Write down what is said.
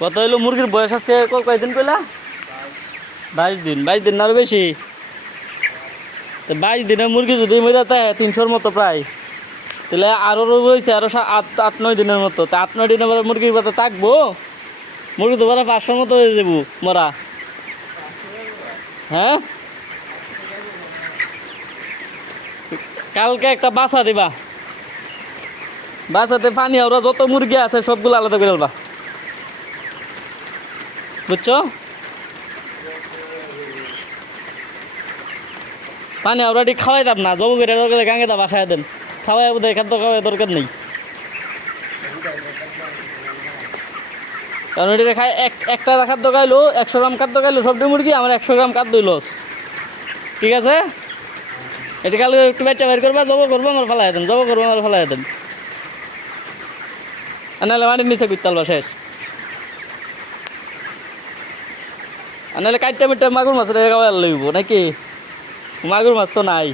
কত হইলো মুরগির বয়স আজকে কয়দিন কইলা? 22 দিন। 22 দিন না আরো বেশি? তো 22 দিনে মুরগি যদি মরে যায় 300-র মতো প্রায়, তাহলে আরও রয়েছে আরও 8-9 দিনের মতো। তা 8-9 দিনের পরে মুরগির কথা থাকবো? মুরগি তো পরে 500-র মতো হয়ে যাবো মরা। হ্যাঁ, কালকে একটা বাসা দিবা, বাসাতে পানি ওরা যত মুরগি আছে সবগুলো আলাদা করে আলবা, বুঝছো? পানি ওরা খাওয়াই দাম না, জব করে দরকার গাঙে দা বাসায় দেন, খাওয়াই বোধ হয় খাদ্য খাওয়াই দরকার নেই। কারণ এটা খায় একটা খাদ্য খাইলো 100 গ্রাম খাদ্য খাইলো সবটি মুরগি, আমার 100 গ্রাম খাদ্যই লস। ঠিক আছে, এটা কালকে একটু বাচ্চা বের করবা, জব করবো আমার ফেলাই দেন, জব করবো আমার ফেলাই দেন, আর নাহলে মাটির নিচে করতে পারবা শেষ। আর নাহলে কাটটা মিটটা মাগুর মাছ রেখে খাওয়া লাগবো নাকি? মাগুর মাছ তো নাই।